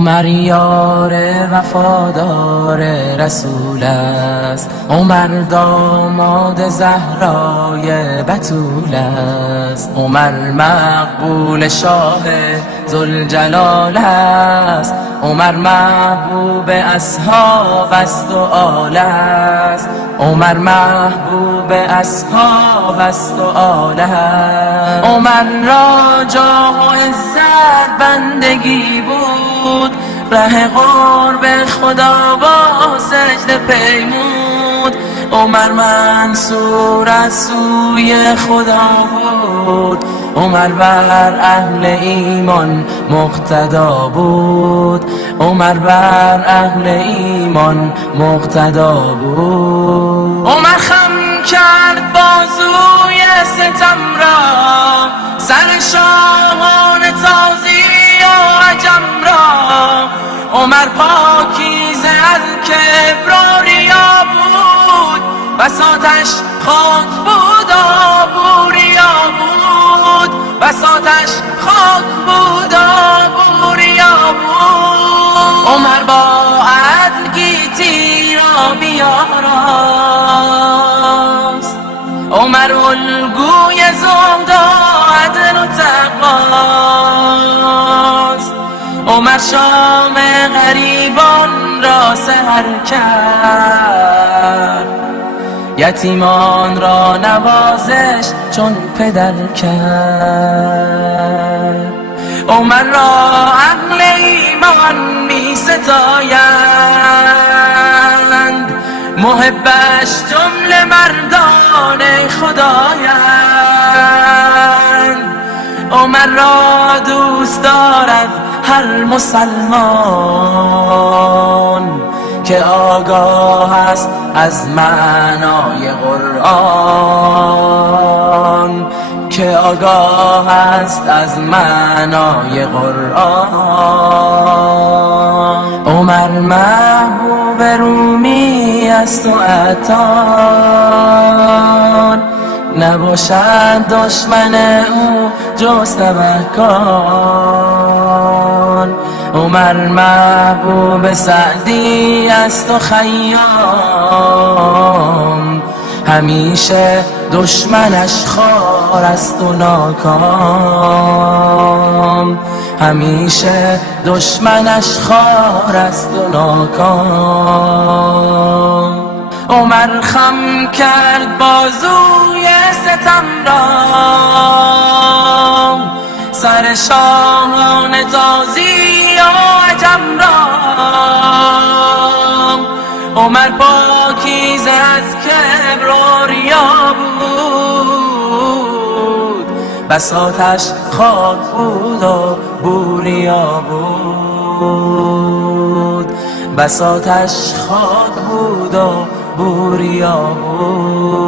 عمر یار وفادار رسول است، عمر داماد زهرای بتول است، عمر مقبول شاه ذوالجلال است، عمر محبوب اصحاب است و آل است، عمر محبوب اصحاب است و آل است. عمر را جاه و عزت بندگی بود، ره قرب خدا با سجده پیمود. عمر منصور از سوی خدا بود، عمر بر اهل ایمان مقتدا بود، عمر بر اهل ایمان مقتدا بود. عمر خم کرد بازوی ستم را، سر شاهان تازی و عجم را. عمر پاکیزه از کبر و ریا بود، بساطش خاک بود آب و ریا بود، بساطش خاک بود آب و ریا بود. عمر با عدل گیتی را بیاراست، عمر الگوی زهد و عدل و تقواست. عمر شام غریبان را سحر کرد، یتیمان را نوازش چون پدر کرد. عمر را اهل ایمان می ستایند، محبش جمله مردان خدایند. عمر را دوست دارد هر مسلمان که آگاه است از معنای قرآن، که آگاه است از معنای قرآن. عمر محبوب رومی است و عطار، نباشد دشمن او جز تبهکار. عمر محبوب سعدی است و خیام، همیشه دشمنش خوار است و ناکام، همیشه دشمنش خوار است و ناکام. عمر خم کرد بازوی ستم را، سر شاهان تازی و عجم را. عمر پاکیزه از کبر و ریا بود، بساطش خاک بود و بوریا بود، بساطش خاک بود و بوریا بود.